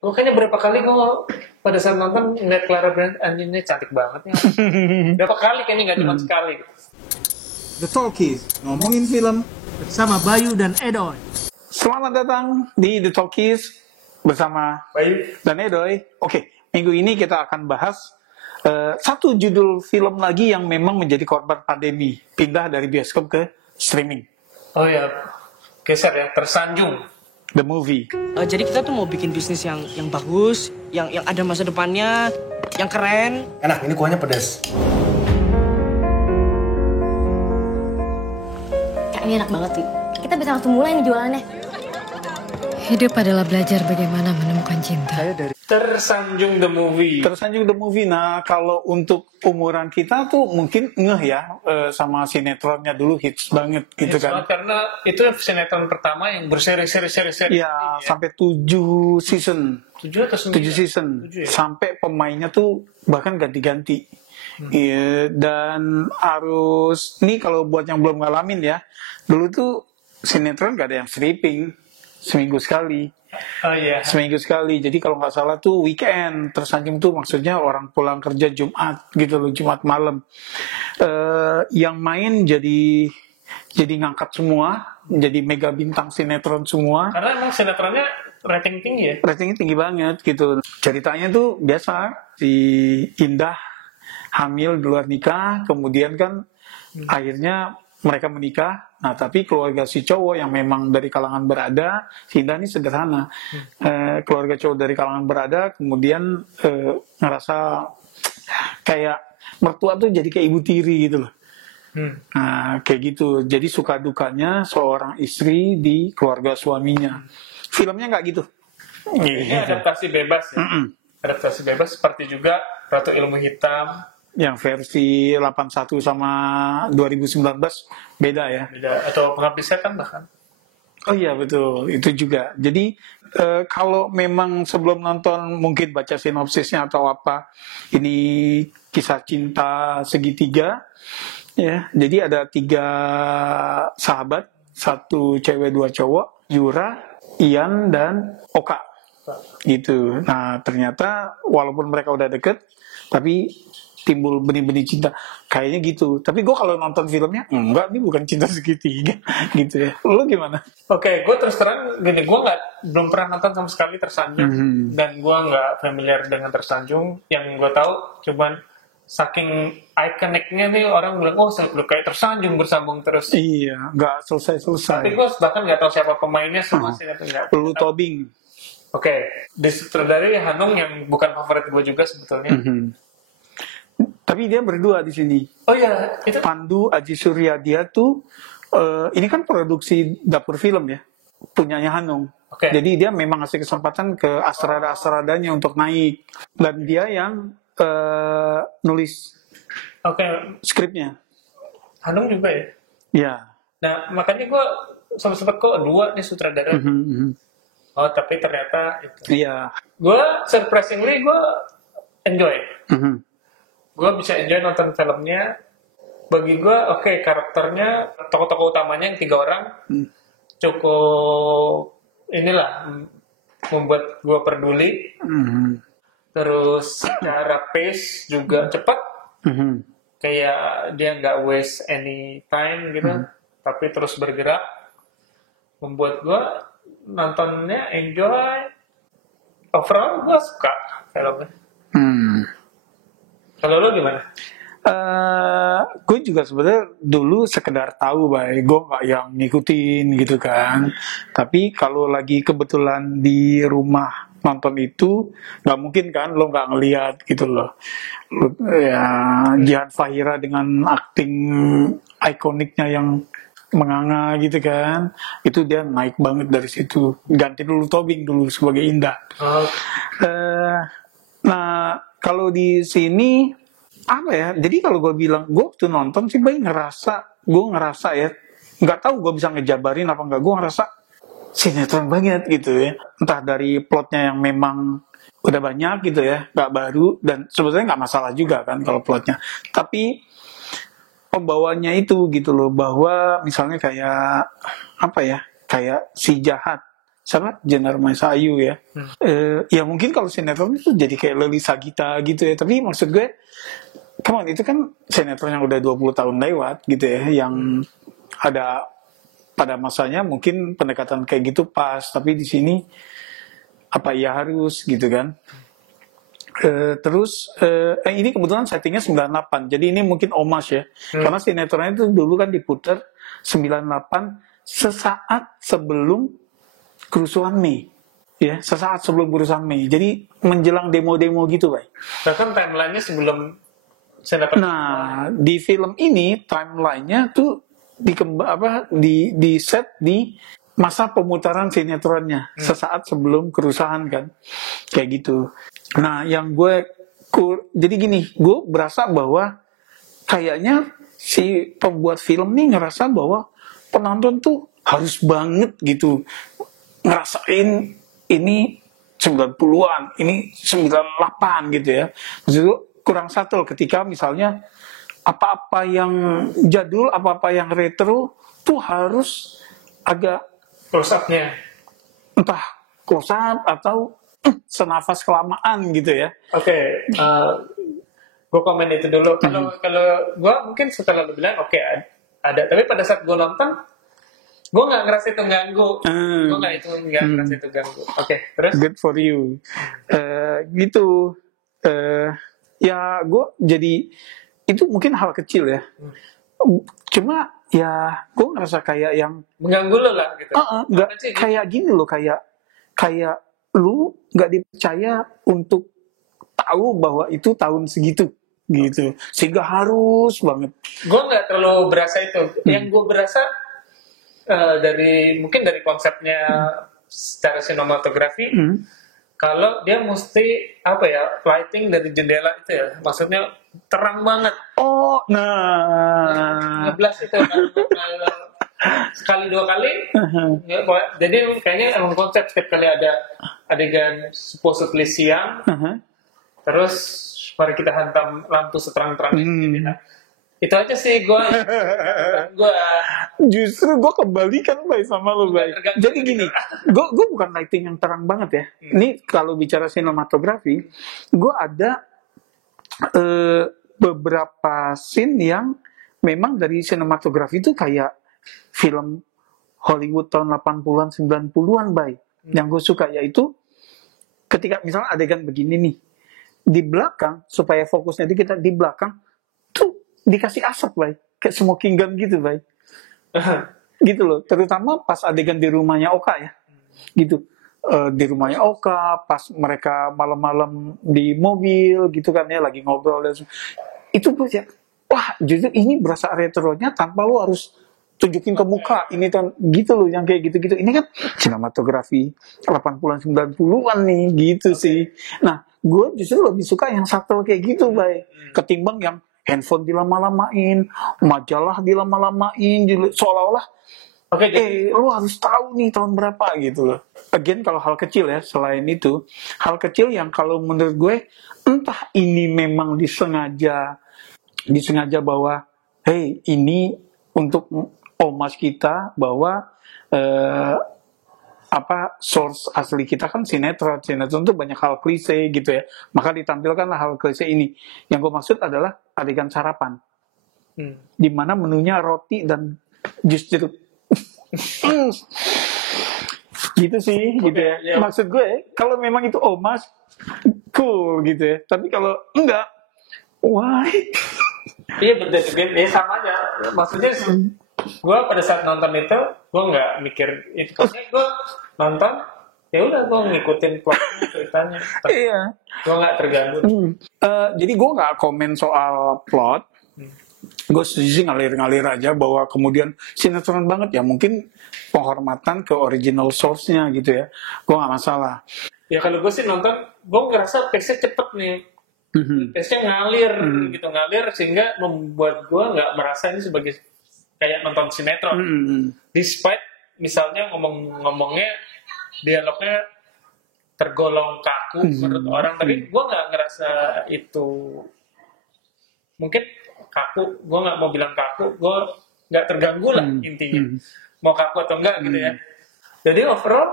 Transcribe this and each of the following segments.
Gue kayaknya berapa kali gue pada saat nonton ngeliat Clara Brand anjingnya cantik banget ya. Berapa kali kayaknya nggak cuma sekali. The Talkies, ngomongin film bersama Bayu dan Edoy. Selamat datang di The Talkies bersama Baik. dan Edoy. Oke, minggu ini kita akan bahas satu judul film lagi yang memang menjadi korban pandemi, pindah dari bioskop ke streaming. Oh ya, geser ya, Tersanjung. The Movie. Jadi kita tuh mau bikin bisnis yang bagus, yang ada masa depannya, yang keren. Enak, ini kuahnya pedas. Kak, ini enak banget sih. Kita bisa langsung mulai nih jualannya. Hidup adalah belajar bagaimana menemukan cinta. Tersanjung The Movie. Tersanjung The Movie. Nah, kalau untuk umuran kita tuh mungkin ngeh ya sama sinetronnya dulu hits banget gitu kan. Karena itu sinetron pertama yang berseri-seri. Ya, sampai 7 season. 7 atau 9? 7 season. 7 ya? Sampai pemainnya tuh bahkan ganti-ganti. Iya, dan harus nih kalau buat yang belum ngalamin ya, dulu tuh sinetron gak ada yang stripping, seminggu sekali. Oh iya. Seminggu sekali. Jadi kalau nggak salah tuh weekend. Tersanjung tuh maksudnya orang pulang kerja Jumat gitu loh, Jumat malam. Yang main jadi ngangkat semua, jadi mega bintang sinetron semua. Karena emang sinetronnya rating tinggi ya. Ratingnya tinggi banget gitu. Ceritanya tuh biasa, si Indah hamil di luar nikah, kemudian kan akhirnya mereka menikah. Nah, tapi keluarga si cowok yang memang dari kalangan berada, si Indah ini sederhana. Keluarga cowok dari kalangan berada, kemudian ngerasa kayak mertua tuh jadi kayak ibu tiri gitu loh. Nah, kayak gitu. Jadi suka dukanya seorang istri di keluarga suaminya. Filmnya nggak gitu. Ini adaptasi bebas ya. Adaptasi bebas seperti juga Ratu Ilmu Hitam. Yang versi 81 sama 2019 beda ya. Beda. Atau Pengabdi Setan bahkan. Oh iya betul, itu juga. Jadi kalau memang sebelum nonton mungkin baca sinopsisnya atau apa, ini kisah cinta segitiga, ya. Jadi ada 3 sahabat, 1 cewek 2 cowok, Yura, Ian dan Oka, gitu. Nah ternyata walaupun mereka udah deket, tapi timbul benih-benih cinta kayaknya gitu. Tapi gue kalau nonton filmnya enggak, ini bukan cinta segitiga gitu ya. Lu gimana? Oke, gue terus terang gini, gue belum pernah nonton sama sekali Tersanjung, dan gue nggak familiar dengan Tersanjung. Yang gue tahu cuman saking ikoniknya nih orang bilang, oh udah kayak Tersanjung bersambung terus. Iya, nggak selesai. Tapi gue bahkan nggak tahu siapa pemainnya sama sinetron. Lu Tobing. Oke, disutradari Hanung yang bukan favorit gue juga sebetulnya. Tapi dia berdua di sini. Oh iya, itu Pandu Aji Surya, dia tuh ini kan produksi dapur film ya, punyanya Hanung. Oke. Jadi dia memang ngasih kesempatan ke astrada-astradanya untuk naik, dan dia yang nulis oke. skripnya. Hanung juga ya. Ya. Nah makanya gue sempat kok 2 nih sutradara. Oh tapi ternyata itu. Iya. Gue surprisingly gue enjoy. Mhm. Gue bisa enjoy nonton filmnya. Bagi gue oke, karakternya, tokoh-tokoh utamanya yang 3 orang cukup inilah membuat gue peduli. Terus secara pace juga cepat. Kayak dia nggak waste any time gitu, tapi terus bergerak, membuat gue nontonnya enjoy. Overall gue suka filmnya. Kalau lo gimana? Gue juga sebenarnya dulu sekedar tahu, baik, gue nggak yang ngikutin gitu kan. Tapi kalau lagi kebetulan di rumah nonton itu, nggak mungkin kan lo nggak ngeliat gitu loh. Ya, Jihan Fahira dengan akting ikoniknya yang menganga gitu kan, itu dia naik banget dari situ. Ganti dulu Tobing dulu sebagai Indah. Nah, kalau di sini apa ya? Jadi kalau gue bilang gue waktu nonton sih, gue ngerasa ya, nggak tahu gue bisa ngejabarin apa nggak. Gue ngerasa sinetron banget gitu ya. Entah dari plotnya yang memang udah banyak gitu ya, nggak baru, dan sebetulnya nggak masalah juga kan kalau plotnya. Tapi pembawanya itu gitu loh, bahwa misalnya kayak apa ya? Kayak si jahat siapa Jenar Masayu ya. Ya mungkin kalau sinetron itu jadi kayak Leli Sagita gitu ya, tapi maksud gue come on, itu kan sinetron yang udah 20 tahun lewat gitu ya, yang ada pada masanya mungkin pendekatan kayak gitu pas, tapi di sini apa ya harus gitu kan. Terus ini kebetulan settingnya 98, jadi ini mungkin homage ya, karena sinetronnya itu dulu kan diputer 98 sesaat sebelum kerusuhan Mei, ya sesaat sebelum kerusuhan Mei, jadi menjelang demo-demo gitu, Bay. Bahkan timelinenya sebelum sinetron. Nah, di film ini timelinenya tuh di set di masa pemutaran sinetronnya sesaat sebelum kerusuhan kan, kayak gitu. Nah, yang jadi gini, gue berasa bahwa kayaknya si pembuat film nih ngerasa bahwa penonton tuh harus banget gitu ngerasain ini 90-an, ini 98 gitu ya. Maksudnya kurang satu ketika misalnya apa-apa yang jadul, apa-apa yang retro tuh harus agak Close up-nya. entah close up atau senafas kelamaan gitu ya. Oke, gue komen itu dulu. Kalau gue mungkin setelah lu bilang oke, ada, tapi pada saat gue nonton, gue nggak ngerasa itu ganggu. Gue nggak ngerasa itu ganggu. Oke, terus? Good for you. Gitu. Ya gue jadi itu mungkin hal kecil ya. Cuma ya gue ngerasa kayak yang Mengganggu lo lah gitu. nggak kayak gini loh, kayak lu nggak dipercaya untuk tahu bahwa itu tahun segitu gitu, sehingga harus banget. Gue nggak terlalu berasa itu. Yang gue berasa mungkin dari konsepnya secara sinematografi, kalau dia mesti apa ya, lighting dari jendela itu ya, maksudnya terang banget. Oh, nah, Ngeblas itu kan, sekali dua kali, ya, jadi kayaknya emang konsep setiap kali ada adegan supposedly siang, terus mari kita hantam lampu seterang-terangnya. Itu aja sih gue justru gue kebalikan Bay sama lo Bay. Jadi gini, gue bukan lighting yang terang banget ya. Ini kalau bicara sinematografi, gue ada beberapa scene yang memang dari sinematografi itu kayak film Hollywood tahun 80-an 90-an Bay. Yang gue suka yaitu ketika misalnya adegan begini nih, di belakang supaya fokusnya kita di belakang tuh dikasih asap Bay, kayak smoking gun gitu Bay. Gitu loh, terutama pas adegan di rumahnya Oka ya. Gitu. Di rumahnya Oka, pas mereka malam-malam di mobil gitu kan ya, lagi ngobrol dan itu ya, wah justru ini berasa retronya tanpa lo harus tunjukin ke muka ini kan gitu loh, yang kayak gitu-gitu. Ini kan sinematografi 80-an 90-an nih gitu sih. Nah, gue justru lebih suka yang subtle kayak gitu Bay, ketimbang yang handphone dilama-lamain, majalah dilama-lamain, seolah-olah lo harus tahu nih tahun berapa gitu loh. Again, kalau hal kecil ya, selain itu, hal kecil yang kalau menurut gue, entah ini memang disengaja bahwa, hey ini untuk omas kita bahwa source asli kita kan sinetron itu banyak hal klise gitu ya, maka ditampilkanlah hal klise ini. Yang gue maksud adalah adegan sarapan, di mana menunya roti dan jus jeruk. Gitu sih, gitu ya. Maksud gue, kalau memang itu omas, cool gitu ya. Tapi kalau enggak, why? Iya betul, ya sama aja. Maksudnya gue pada saat nonton itu, gue nggak mikir itu. Maksudnya gue nonton, ya udah gue ngikutin plot ceritanya. Iya. Gue nggak terganggu. Jadi gue nggak komen soal plot. Gue setuju ngalir-ngalir aja bahwa kemudian sinetron banget ya, mungkin penghormatan ke original source-nya gitu ya, gue nggak masalah. Ya kalau gue sih nonton, gue ngerasa pace-nya cepet nih, pace-nya ngalir gitu, ngalir sehingga membuat gue nggak merasa ini sebagai kayak nonton sinetron. Despite misalnya ngomongnya dialognya tergolong kaku menurut orang, tapi gue nggak ngerasa itu mungkin kaku, gue nggak mau bilang kaku, gue nggak terganggu lah intinya, mau kaku atau enggak gitu ya. Jadi overall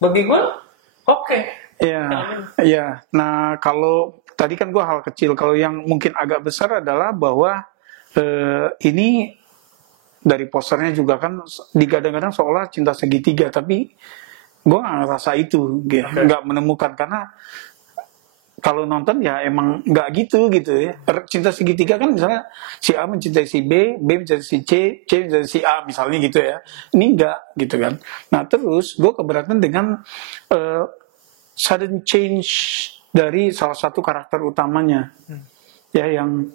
bagi gue oke. Iya, iya. Nah, kalau tadi kan gue hal kecil, kalau yang mungkin agak besar adalah bahwa ini dari posternya juga kan digadang-gadang seolah cinta segitiga, tapi gue nggak ngerasa itu, nggak menemukan, karena kalau nonton ya emang nggak gitu ya. Cinta segitiga kan misalnya si A mencintai si B, B mencintai si C, C mencintai si A misalnya gitu ya. Ini enggak gitu kan. Nah terus gue keberatan dengan sudden change dari salah satu karakter utamanya, ya yang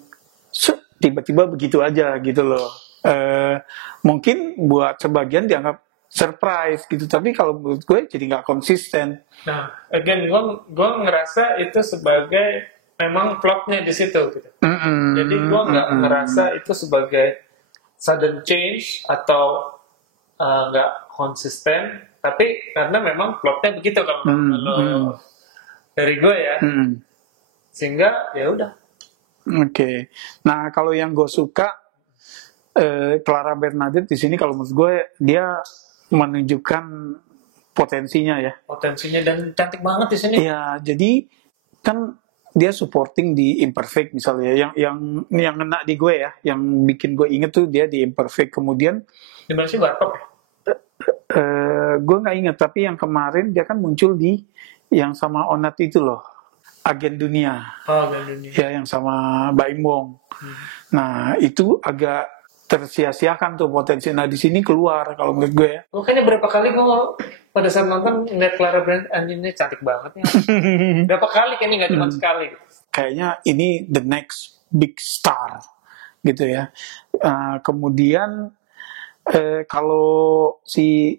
tiba-tiba begitu aja gitu loh. Mungkin buat sebagian dianggap surprise gitu, tapi kalau menurut gue jadi nggak konsisten. Nah, again gue ngerasa itu sebagai memang plotnya di situ gitu. Jadi gue nggak ngerasa itu sebagai sudden change atau nggak konsisten, tapi karena memang plotnya begitu kalau dari gue ya. Sehingga ya udah. Oke. Nah kalau yang gue suka Clara Bernadette di sini, kalau menurut gue dia menunjukkan potensinya ya. Potensinya dan cantik banget di sini. Iya, jadi kan dia supporting di Imperfect misalnya, yang ngena di gue ya, yang bikin gue inget tuh dia di Imperfect. Kemudian di mana sih Barkop ya? Gue nggak inget, tapi yang kemarin dia kan muncul di yang sama Onat itu loh, Agen Dunia. Oh, Agen Dunia. Ya, yang sama Baim Wong. Nah itu agak tersia-siakan tuh potensi. Nah di sini keluar kalau menurut gue ya. Kayaknya berapa kali gue pada saat nonton ngeliat Clara Bernadette, anjingnya cantik banget ya. Berapa kali kayaknya nggak cuma sekali. Kayaknya ini the next big star gitu ya. Kemudian kalau si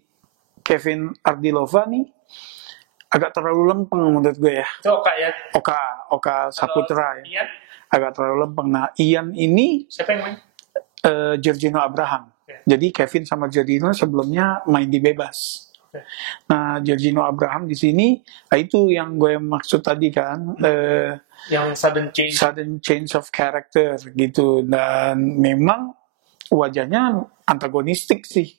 Kevin Ardilova nih agak terlalu lempeng menurut gue ya. Itu Oka ya. Oka Saputra ya. Ian? Agak terlalu lempeng. Nah Ian ini siapa yang main? Giorgino Abraham. Jadi Kevin sama Giorgino sebelumnya main di Bebas. Nah Giorgino Abraham di sini, itu yang gue maksud tadi kan, yang sudden change of character gitu, dan memang wajahnya antagonistik sih,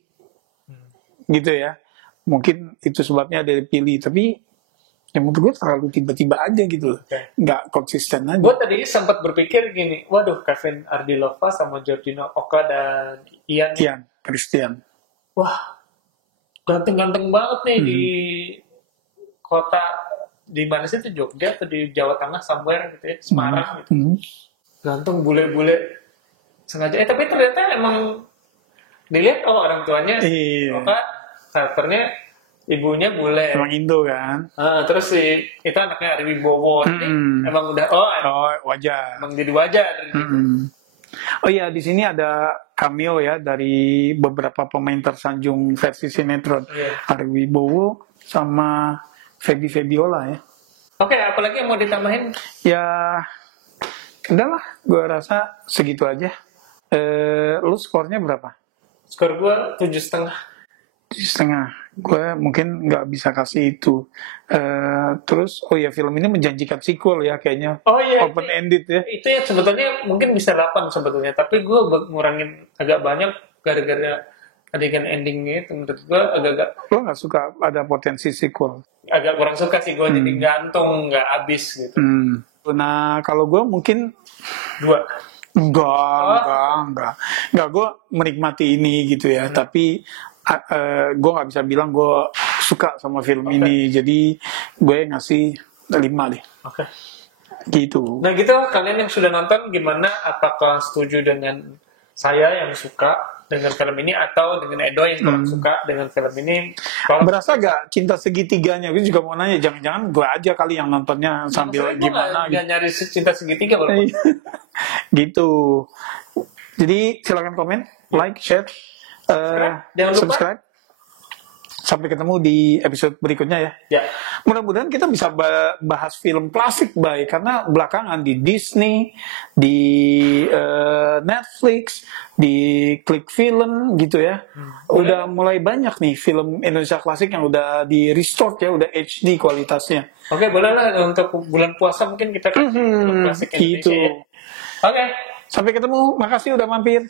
gitu ya. Mungkin itu sebabnya ada dipilih, tapi yang menurut gue terlalu tiba-tiba aja gitu loh, nggak konsisten aja. Gue tadi sempat berpikir gini, waduh Kevin Ardilova sama Giorgino Oka dan Ian Christian, wah ganteng-ganteng banget nih di kota, di mana sih itu, Jogja atau di Jawa Tengah somewhere gitu ya, Semarang gitu. Ganteng, bule-bule sengaja. Tapi ternyata emang dilihat orang tuanya Oka karakternya, ibunya bule. Emang Indo kan. Terus itu anaknya Ari Wibowo. Jadi emang udah wajar. Emang jadi wajar. Oh iya, di sini ada cameo ya dari beberapa pemain tersanjung versi sinetron. Ari Wibowo sama Febiola ya. Oke, apalagi yang mau ditambahin? Ya, udahlah, gue rasa segitu aja. Lu skornya berapa? Skor gue 7,5. 7,5. Gue mungkin nggak bisa kasih itu. Terus, film ini menjanjikan sequel ya kayaknya. Oh iya. Open ended ya. Itu ya sebetulnya mungkin bisa 8 sebetulnya. Tapi gue ngurangin agak banyak gara-gara adegan endingnya itu menurut gue agak-agak. Lo nggak suka ada potensi sequel? Agak kurang suka sih gue, jadi gantung, nggak habis gitu. Nah, kalau gue mungkin 2. Enggak. Gue menikmati ini gitu ya. Tapi gue nggak bisa bilang gue suka sama film ini. Jadi gue ngasih 5 deh. Oke. Gitu. Nah gitu, kalian yang sudah nonton gimana? Apakah setuju dengan saya yang suka dengan film ini, atau dengan Edo yang kurang suka dengan film ini? Berasa gak cinta segitiganya? Gue juga mau nanya, jangan-jangan gue aja kali yang nontonnya sambil gimana gitu. Gak nyari cinta segitiga walaupun. Gitu. Jadi silakan komen, like, share, jangan lupa subscribe. Sampai ketemu di episode berikutnya ya. Mudah-mudahan kita bisa bahas film klasik, karena belakangan di Disney, di Netflix, di Klik Film gitu ya. Udah mulai banyak nih film Indonesia klasik yang udah di restore ya, udah HD kualitasnya. Oke, boleh lah untuk bulan puasa mungkin kita kasih film klasik Indonesia. Gitu. Oke. Sampai ketemu, makasih udah mampir.